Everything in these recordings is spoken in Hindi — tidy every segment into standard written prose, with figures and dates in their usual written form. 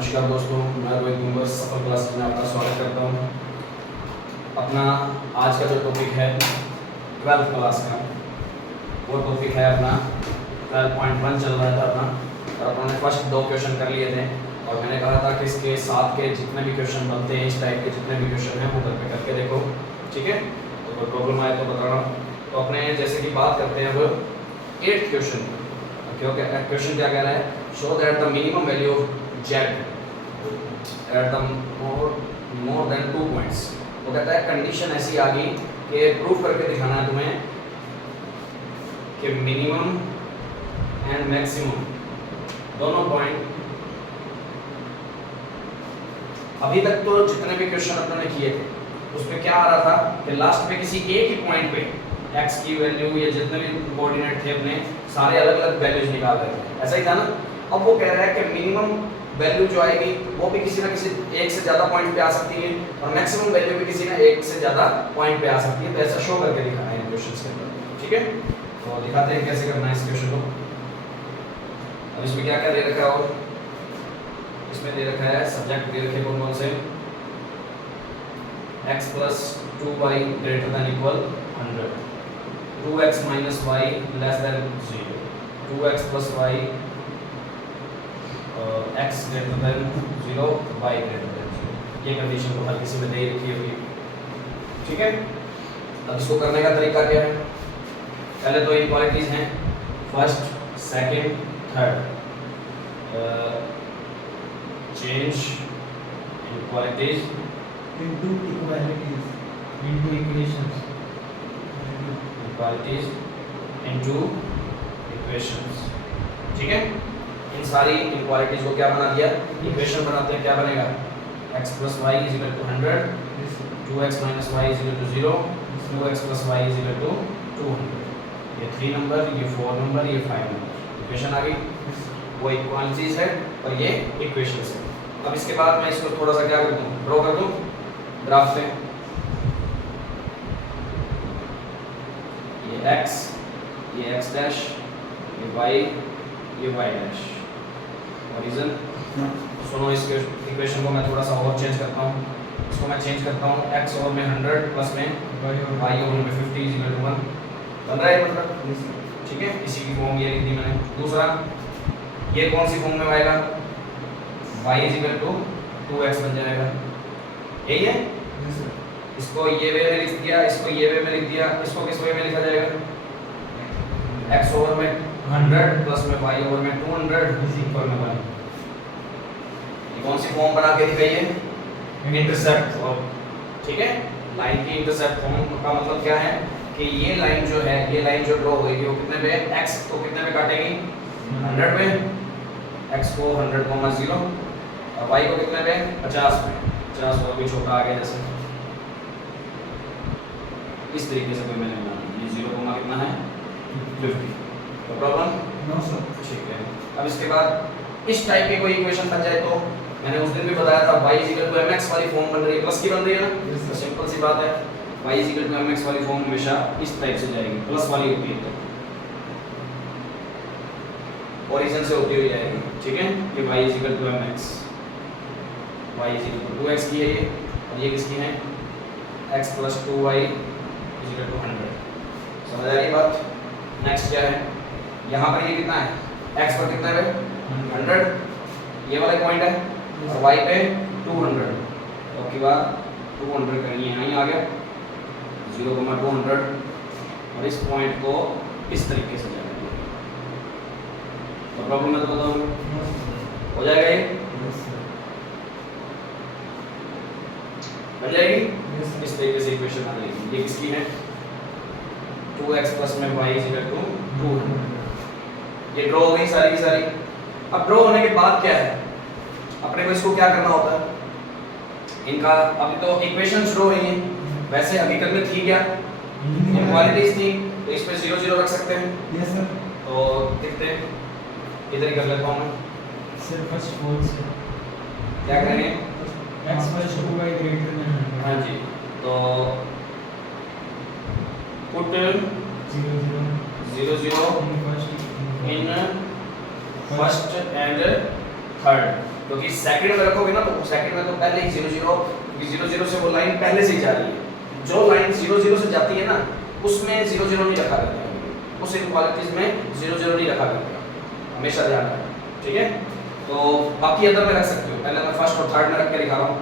नमस्कार दोस्तों, मैं रोहित कुंवर सफल क्लासेस में आपका स्वागत करता हूँ। अपना आज का जो टॉपिक है 12th क्लास का, वो टॉपिक है अपना 12.1 चल रहा था अपना, और अपने फर्स्ट 2 क्वेश्चन कर लिए थे और मैंने कहा था कि इसके साथ के जितने भी क्वेश्चन बनते हैं, इस टाइप के जितने भी क्वेश्चन हैं वो घर पे करके देखो, ठीक है। तो कोई प्रॉब्लम आए तो बताना। तो अपने जैसे कि बात करते हैं अब 8th क्वेश्चन, क्योंकि क्वेश्चन क्या कह रहा है, show that the minimum value of Z at the more than 2 points. वो कहता है कंडीशन ऐसी आ गई कि प्रूफ करके दिखाना है तुम्हें कि मिनिमम एंड मैक्सिमम दोनों पॉइंट, अभी तक तो जितने भी क्वेश्चन अपने किए थे उसमें क्या आ रहा था कि लास्ट में किसी एक ही पॉइंट पे x की वैल्यू या जितने भी कोऑर्डिनेट थे अपने सारे अलग अलग वैल्यूज निकाल रहे थे, ऐसा ही था ना। अब वो कह रहा है कि मिनिमम वैल्यू जो आएगी वो भी किसी ना किसी एक से ज़्यादा पॉइंट पे आ सकती है और मैक्सिमम वैल्यू भी किसी ना एक से ज़्यादा पॉइंट पे आ सकती है। तो ऐसा शो करके दिखाना है क्वेश्चन के अंदर, ठीक है। तो दिखाते हैं कैसे करना है इस क्वेश्चन को। अब इसमें क्या क्या दे रखा है, और इसमें दे रखा है सब्जेक्ट दे रखे कौन कौन से, x plus 2y greater than equal 100, 2x minus y less than 0, 2x plus y x greater than 0, y greater than 0। ये कंडीशन तो हर किसी में दे रखी होगी, ठीक है। अब इसको करने का तरीका क्या है, पहले तो इक्वालिटीज हैं first, second, third. Change equalities into equalities into equations equalities into equations, ठीक है। इन सारी इक्वालिटीज को क्या बना दिया, इक्वेशन बनाते हैं। क्या बनेगा, x plus y is equal to 100, 2x minus y is equal to 0, 2x plus y is equal to 200। ये 3 नंबर, ये 4 नंबर, ये 5 नंबर इक्वेशन आ गई, वो इक्वालिटीज है और ये इक्वेशंस है। अब इसके बाद मैं इसको थोड़ा सा क्या कर दूं, ड्रॉ कर दूं ग्राफ में। ये x, ये x डैश, ये y, ये y डैश। रीजन सुनो, इस इक्वेशन को मैं थोड़ा सा और चेंज करता हूँ। इसको मैं चेंज करता हूँ, x ओवर में 100 प्लस में y ओवर में 50 इज इक्वल टू 1 बन रहा है मतलब, ठीक है। इसी की फॉर्म ये लिख दी मैंने। दूसरा, ये कौन सी फॉर्म में आएगा, y is equal to 2x बन जाएगा, यही है। इसको ये वे में लिख दिया, इसको ये वे में लिख दिया, इसको किस वे में लिखा जाएगा, x ओवर में 100 प्लस में y ओवर में 200 इज इक्वल में 1। ये कौन सी फॉर्म बना के दिखाई है, इंटरसेप्ट फॉर्म, ठीक है। लाइन की इंटरसेप्ट फॉर्म का मतलब क्या है कि ये लाइन जो है, ये लाइन जो ड्रॉ होगी वो कितने पे, x को कितने पे काटेगी, 100 पे, x को 100,0 और y को कितने पे, 50 पे। 50 और भी छोटा आ गया जैसे इस तरीके से कोई मैंने बनाना, ये 0, कितना है 50। तो प्रॉब्लम नो सर, ठीक है। अब इसके बाद इस टाइप की कोई इक्वेशन बन जाए, तो मैंने उस दिन भी बताया था y is equal to mx वाली फॉर्म बन रही है, प्लस की बन रही है ना, तो सिंपल सी बात है, y is equal to mx वाली फॉर्म हमेशा इस टाइप से जाएगी, प्लस वाली होती है, ओरिजिन से होती हुई जाएगी, ठीक है। ये y is equal to mx, y is equal to 2x की है ये, और ये किसकी है, x plus 2y is equal to 100। समझ आ रही बात। नेक्स्ट क्या है, यहाँ पर ये कितना है, x पर कितना है 100, ये वाला पॉइंट है, और y पे 200, तो की बात 200 करनी है, यहाँ आ गया 0,200 और इस पॉइंट को इस तरीके से जाएगा। तो प्रॉब्लम है तो बताओ, हो जाएगा ये, बन जाएगी इस तरीके से इक्वेशन आ जाएगी। ये किसकी है, 2x प्लस में y इज इक्वल टू 200। ये ड्रॉ हो गई सारी की सारी। अब ड्रॉ होने के बाद क्या है, अपने को इसको क्या करना होता है, इनका अभी तो इक्वेशंस ड्रॉ हुई हैं, वैसे हकीकत में थी क्या, इक्वालिटीज थी, तो इस पे 0 0 रख सकते हैं। Yes sir. तो कितने इधर ही कर लेता हूं मैं, सर फर्स्ट फोल्स क्या करेंगे, x plus 2y greater than 100। हाँ जी, तो put 0 0 in first in first and third क्योंकि सेकंड में रखोगे ना तो सेकंड में तो पहले ही 0 0, क्योंकि 0 0 से वो लाइन पहले से ही जा रही है। जो लाइन 0 0 से जाती है ना उसमें 0 0 नहीं रखा करते हैं, उस इनक्वालिटीज में 0 0 नहीं रखा करते हैं, हमेशा ध्यान रखना, ठीक है। तो बाकी अदर में रख सकते हो, पहले मैं फर्स्ट और थर्ड में रख के दिखा रहा हूँ।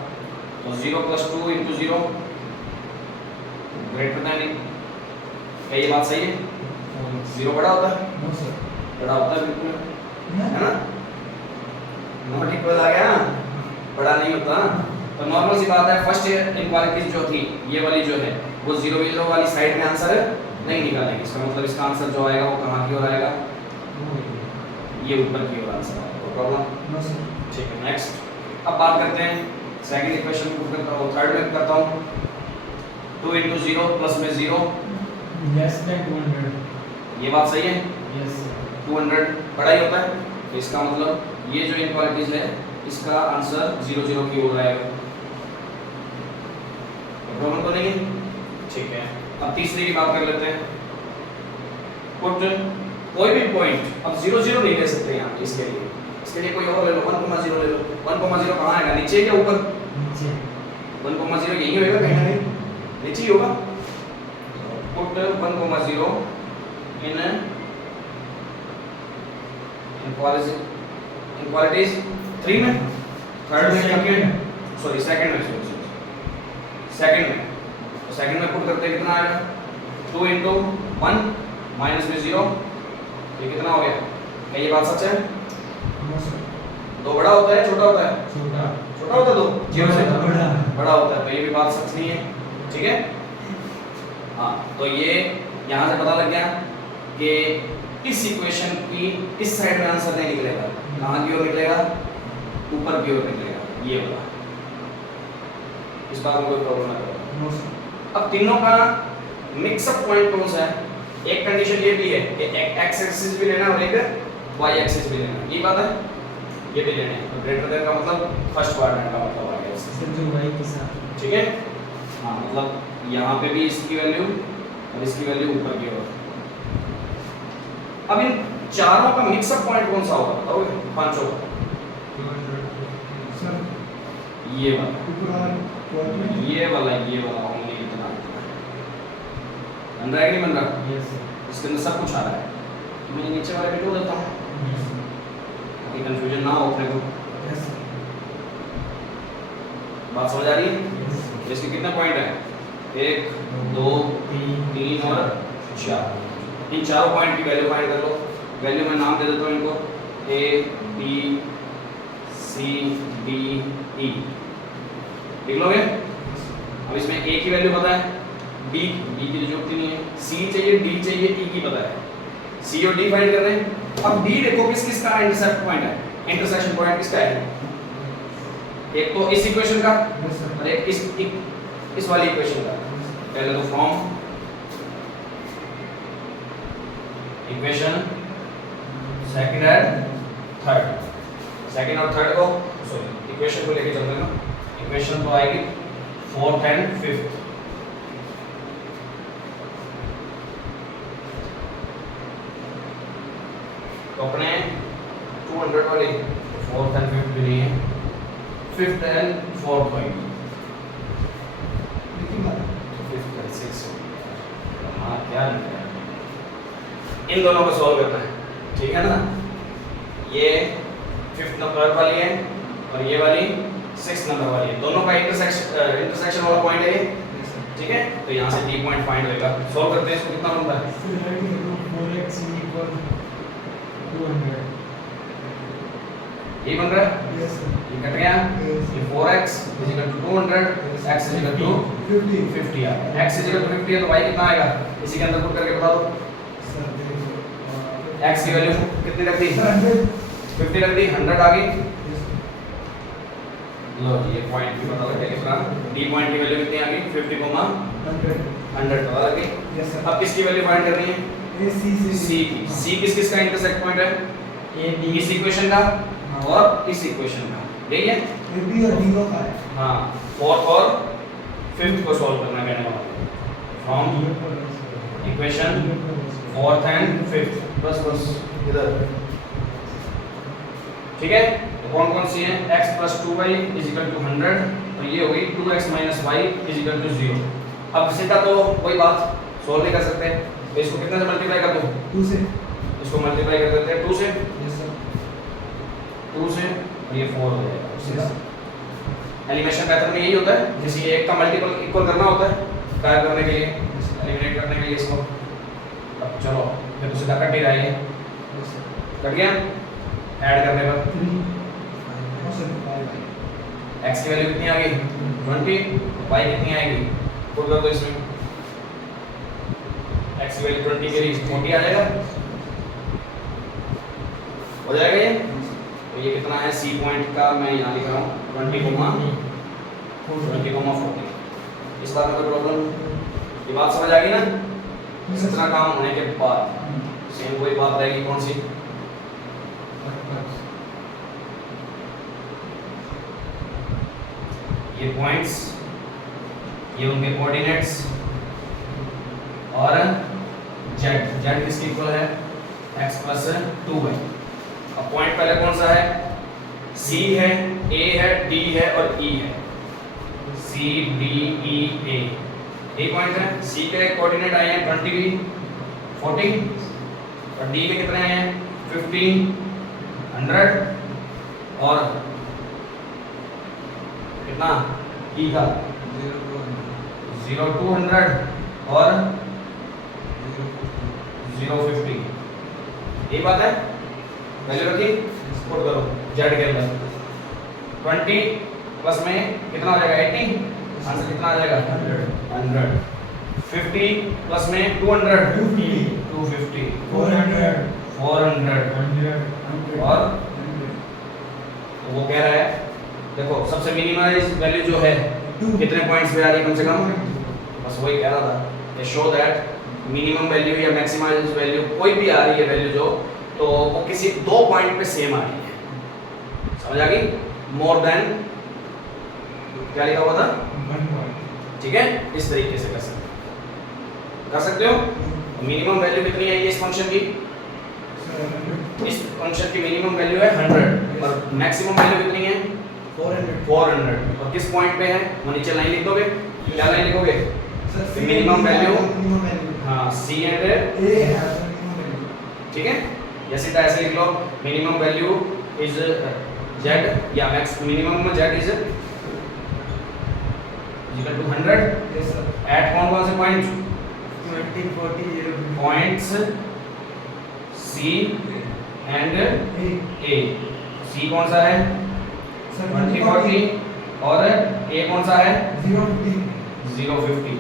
तो 0 + 2 × 0 ग्रेटर देन, क्या ये बात सही है? 0 बड़ा होता है, नो सर, बड़ा होता है बिल्कुल, है ना? नॉट इक्वल आ गया, बड़ा नहीं होता। तो नॉर्मल सी बात है, फर्स्ट इनक्वालिटीज जो थी ये वाली जो है वो 0 0 वाली साइड में आंसर नहीं निकालेंगे। इसका मतलब इसका आंसर जो आएगा वो कहाँ की ओर आएगा? ये ऊपर की ओर आंसर आएगा। कोई प्रॉब्लम? No sir. ठीक है, नेक्स्ट। अब बात करते हैं सेकंड इक्वेशन को करता हूँ, थर्ड में करता हूँ। 2 × 0 प्लस में 0 लेस देन 200। ये बात सही है? Yes sir. 200 बड़ा ही होता है, तो इसका मतलब ये जो इनक्वालिटीज है इसका आंसर 0 0 की ओर आएगा। प्रॉब्लम तो नहीं है? ठीक है। अब तीसरी की बात कर लेते हैं। पुट कोई भी पॉइंट, अब 0 0 नहीं ले सकते यहाँ इसके लिए कोई और ले लो, 1,0 ले लो। 1,0 कहाँ आएगा, नीचे या ऊपर? नीचे। 1,0 यही होएगा, कहीं ना कहीं नीचे ही होगा। पुट 1,0 इन इनक्वालिटीज 3 में, थर्ड में, सेकंड, सॉरी सेकंड में, सेकंड में। तो सेकंड में पुट करते हैं कितना आएगा? 2 × 1 माइनस में 0, ये कितना हो गया? क्या ये बात सच है? No sir. 2 बड़ा होता है छोटा होता है? छोटा। छोटा होता है 2, 0 से बड़ा। बड़ा होता है, तो ये भी बात सच नहीं है, ठीक है। हाँ, तो ये यहाँ से पता लग गया कि इस इक्वेशन की इस साइड में आंसर नहीं निकलेगा, कहाँ की ओर निकलेगा? ऊपर की ओर निकलेगा, ये वाला। इस बात में कोई प्रॉब्लम ना करो। No sir. अब तीनों का मिक्सअप पॉइंट कौन सा है? एक कंडीशन ये भी है कि एक एक्स एक्सिस भी लेना है और एक वाई एक्सिस भी लेना है, ये बात है, ये भी लेना है। तो ग्रेटर देन का मतलब फर्स्ट क्वाड्रेंट का मतलब आ गया इससे, सर जो वाई के साथ। ठीक है। हाँ, मतलब यहाँ पे भी इसकी वैल्यू और इसकी वैल्यू ऊपर की ओर। अब इन चारों का मिक्सअप पॉइंट कौन सा होगा बताओगे? पांचों का? सर ये वाला, ऊपर ये वाला, ये वाला ओनली इतना। बन रहा है कि नहीं बन रहा? Yes sir. इसके अंदर सब कुछ आ रहा है, तो मैं नीचे वाले पे जोड़ देता हूँ ताकि कंफ्यूजन ना हो अपने को। Yes sir. बात समझ आ रही है? Yes sir. इसके कितने पॉइंट हैं? 1 2 3 और 4। इन चारों पॉइंट की वैल्यू फाइंड कर लो। वैल्यू मैं नाम दे देता हूँ इनको, A B C D E, लिख लोगे? अब इसमें A की वैल्यू पता है, D की जरूरत ही नहीं है, C चाहिए, D चाहिए, E की पता है, C और D फाइंड कर रहे हैं। अब D देखो किस किस का इंटरसेक्ट पॉइंट है, इंटरसेक्शन पॉइंट किसका है? एक तो इस इक्वेशन का यस सर। और एक इस वाली इक्वेशन का। पहले तो from equation second and third, second और थर्ड को सॉरी इक्वेशन को लेके चलते हैं ना। इक्वेशन तो आएगी 4th एंड 5th। तो अपने 200 वाली 4th एंड 5th भी नहीं है, 5th and 4th point, 5th and 6th। हाँ क्या लिखा है? इन दोनों को सॉल्व करना है, ठीक है ना। ये 5th नंबर वाली है और ये वाली 6th नंबर वाली है, दोनों का इंटरसेक्शन वाला पॉइंट है ये, ठीक है। तो यहाँ से D पॉइंट फाइंड होगा। सॉल्व करते हैं, इसको कितना बनता है? 4x = 200। ये बन रहा है, यस सर। ये कट गया, ये 4x = 200, x = 50 आ गया। x = 50 है तो y कितना आएगा? इसी के अंदर पुट करके बता दो। सर देखो x की वैल्यू कितनी रख दी? 50 रख दी, 100 आ गई। लो जी, ये पॉइंट भी पता लग गया कितना। D पॉइंट की वैल्यू कितनी आ गई? 50, 100 पता लग गई। Yes sir. अब किसकी वैल्यू फाइंड करनी है? C की। C किस किस का इंटरसेक्ट पॉइंट है? ए बी इस इक्वेशन का और इस इक्वेशन का, यही है। ए बी और डी का है। हाँ, 4th और 5th को सॉल्व करना कहने वाला। From equation 4th and 5th, बस इधर, ठीक है। तो कौन कौन सी है? x + 2y = 100 और ये हो गई 2x - y = 0। अब सीधा तो वही बात सॉल्व नहीं कर सकते, तो इसको कितने से मल्टीप्लाई कर दूं? 2 से। इसको मल्टीप्लाई कर देते हैं 2 से, यस सर। 2 से और ये 4 हो जाएगा। यस। एलिमिनेशन मेथड में यही होता है, किसी एक का मल्टीपल इक्वल करना होता है गायब करने के लिए, एलिमिनेट करने के लिए इसको। अब चलो ये तो सीधा कट ही रहा है, ये यस सर। कट गया ऐड करने पर। 3 नो सर 5 x की वैल्यू कितनी आ गई? 20, y कितनी आएगी? पुट कर दो इसमें, x की वैल्यू 20 के लिए 40 आ जाएगा, हो जाएगा ये। तो ये कितना है? सी पॉइंट का मैं यहाँ लिख रहा हूँ 20, 40। इस बात में कोई प्रॉब्लम? ये बात समझ आ गई ना? इतना काम होने के बाद सेम वही बात रहेगी, कौन सी? ये पॉइंट्स, ये उनके कोऑर्डिनेट्स और z किसके इक्वल है? x + 2y। अब पॉइंट पहले कौन सा है? c है, a है, d है और e है। c d e a ये पॉइंट है। c के कोऑर्डिनेट आए हैं 20, 40 और d के कितने आए हैं? 50, 100 और कितना? e का 0 to 100 और 050। ये बात है, वैल्यू रखी, पुट करो z के अंदर 20 प्लस में कितना हो जाएगा? 80, आंसर कितना आ जाएगा? 100। 50 प्लस में 200, 250, 400 और तो वो कह रहा है, देखो सबसे मिनिमाइज वैल्यू जो है कितने पॉइंट्स पे आ रही है कम से कम? बस वही कह रहा था, ये शो दैट मिनिमम वैल्यू या मैक्सिमाइज वैल्यू कोई भी आ रही है वैल्यू जो, तो वो किसी 2 पॉइंट पे सेम आ रही है। समझ आ गई? मोर देन क्या लिखा हुआ था? 1 पॉइंट। ठीक है, इस तरीके से कर सकते हो। मिनिमम वैल्यू कितनी है ये इस फंक्शन की? इस फंक्शन की मिनिमम वैल्यू है 100 और मैक्सिमम वैल्यू कितनी है? 400। और किस पॉइंट पे है? वो नीचे लाइन लिख दोगे। क्या लाइन लिखोगे? मिनिमम वैल्यू, हाँ, c एंड a है, ठीक है। या सीधा ऐसे लिख लो, मिनिमम वैल्यू इज z या max minimum z is equal to 100 at कौन से point? 20, 40 points c and a। c कौन सा है? 20, 40 और a कौन सा है? 050।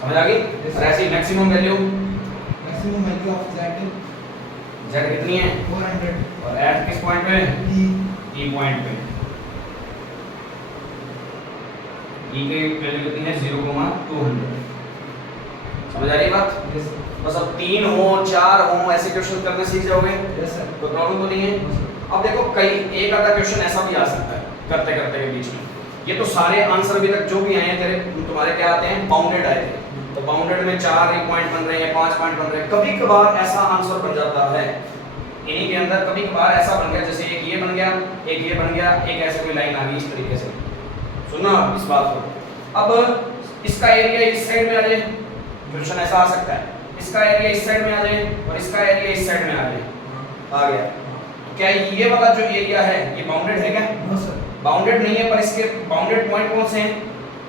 समझ आ गई? और ऐसी मैक्सिमम वैल्यू ऑफ z कितनी है? 400 और एट किस पॉइंट पे? e पॉइंट पे। e की वैल्यू कितनी है? 0,200। समझ आ रही है बात? बस अब 3 हो 4 हो ऐसे क्वेश्चन करने सीख जाओगे, कोई प्रॉब्लम तो नहीं है। अब देखो कई एक आधा क्वेश्चन ऐसा भी आ सकता है करते करते के बीच में। ये तो सारे आंसर अभी तक जो भी आए हैं तेरे तुम्हारे क्या आते हैं? बाउंडेड आए थे। तो बाउंडेड में 4 एक पॉइंट बन रहे हैं, 5 पॉइंट बन रहे हैं। कभी कभार ऐसा आंसर बन जाता है इन्हीं के अंदर, कभी कभार ऐसा बन गया जैसे एक ये बन गया, एक ये बन गया, एक ऐसे कोई लाइन आ गई इस तरीके से। सुनना इस बात को। अब इसका एरिया इस साइड में आ जाए, क्वेश्चन ऐसा आ सकता है, इसका एरिया इस साइड में आ जाए और इसका एरिया इस साइड में आ जाए, आ गया। क्या ये वाला जो एरिया है ये बाउंडेड है क्या? नो सर, बाउंडेड नहीं है, पर इसके बाउंडेड पॉइंट कौन से हैं?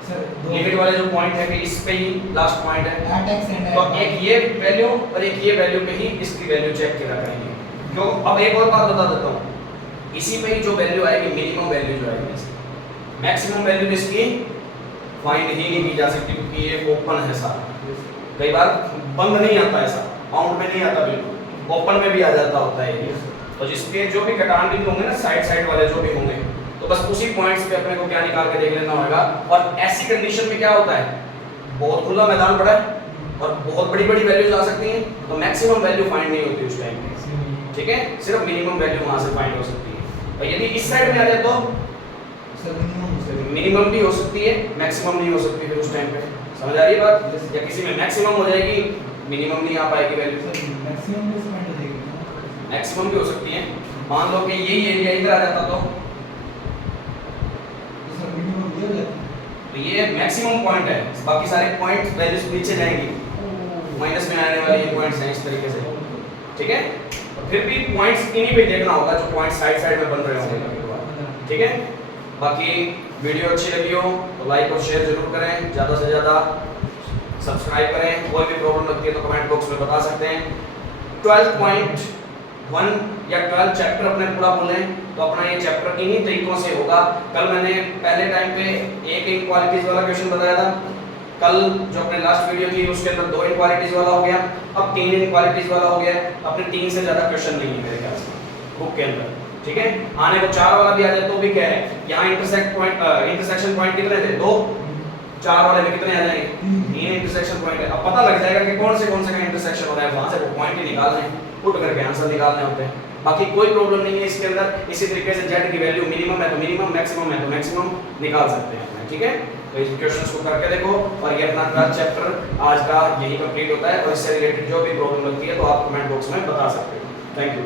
सर लिमिट वाले जो पॉइंट है कि इस पे ही लास्ट पॉइंट है, एट एक्स एंड तो एक ये वैल्यू और एक ये वैल्यू पे ही इसकी वैल्यू चेक किया करेंगे। क्यों? अब एक और बात बता देता हूँ, इसी पे ही जो वैल्यू आएगी मिनिमम वैल्यू जो आएगी, मैक्सिमम वैल्यू इसकी फाइंड ही नहीं की जा सकती क्योंकि ये ओपन है सारा। कई बार बंद नहीं आता ऐसा, बाउंड में नहीं आता, बिल्कुल ओपन में भी आ जाता होता है ये। तो जिसके जो भी कटान बिंदु होंगे ना, साइड वाले जो भी होंगे, तो बस उसी पॉइंट्स पे अपने को क्या निकाल के देख लेना होगा। और ऐसी कंडीशन में क्या होता है, बहुत खुला मैदान पड़ा है और बहुत बड़ी बड़ी वैल्यूज आ सकती हैं, तो मैक्सिमम वैल्यू फाइंड नहीं होती उस टाइम पे, ठीक है, सिर्फ मिनिमम वैल्यू वहां से फाइंड हो सकती है। और यदि इस साइड में आ जाए तो मिनिमम भी हो सकती है, मैक्सिमम नहीं हो सकती फिर उस टाइम पे। समझ आ रही है बात? या किसी में मैक्सिमम हो जाएगी, मिनिमम नहीं आ पाएगी वैल्यू, मैक्सिमम भी हो सकती है। मान लो कि यही एरिया इधर आ जाता तो सर मिनिमम दिया जाता है। तो ये मैक्सिमम पॉइंट है, बाकी सारे पॉइंट वैल्यूज नीचे जाएंगी, माइनस में आने वाले ये पॉइंट्स हैं इस तरीके से, ठीक है। और फिर भी पॉइंट्स इन्हीं पे देखना होगा जो पॉइंट साइड साइड में बन रहे होंगे कभी-कभार, ठीक है। बाकी वीडियो अच्छी लगी हो तो लाइक और शेयर जरूर करें, ज़्यादा से ज़्यादा सब्सक्राइब करें। कोई भी प्रॉब्लम लगती है तो कमेंट बॉक्स में बता सकते हैं। 12.1 या 12 चैप्टर अपने पूरा बोलें तो अपना ये चैप्टर इन्हीं तरीकों से होगा। कल मैंने पहले टाइम पे एक इनक्वालिटीज वाला क्वेश्चन बताया था, कल जो अपने लास्ट वीडियो थी उसके अंदर 2 इनक्वालिटीज वाला हो गया, अब 3 इनक्वालिटीज वाला हो गया। अपने 3 से ज़्यादा क्वेश्चन नहीं है मेरे ख्याल से बुक के अंदर, ठीक है। आने को 4 वाला भी आ जाए तो भी क्या है, यहाँ इंटरसेक्शन पॉइंट कितने थे, 2, 4 वाले में कितने आ जाएंगे, 3 इंटरसेक्शन पॉइंट है। अब पता लग जाएगा कि कौन से का इंटरसेक्शन हो रहा है, वहां से वो पॉइंट ही निकालने हैं, पुट करके आंसर निकालने होते हैं। बाकी कोई प्रॉब्लम नहीं है इसके अंदर। इसी तरीके से z की वैल्यू मिनिमम है तो मिनिमम, मैक्सिमम है तो मैक्सिमम निकाल सकते हैं अपने, ठीक है। तो इस क्वेश्चंस को करके देखो और ये अपना 12 चैप्टर आज का यही कंप्लीट होता है। और इससे रिलेटेड जो भी प्रॉब्लम लगती है तो आप कमेंट बॉक्स में बता सकते हो। Thank you.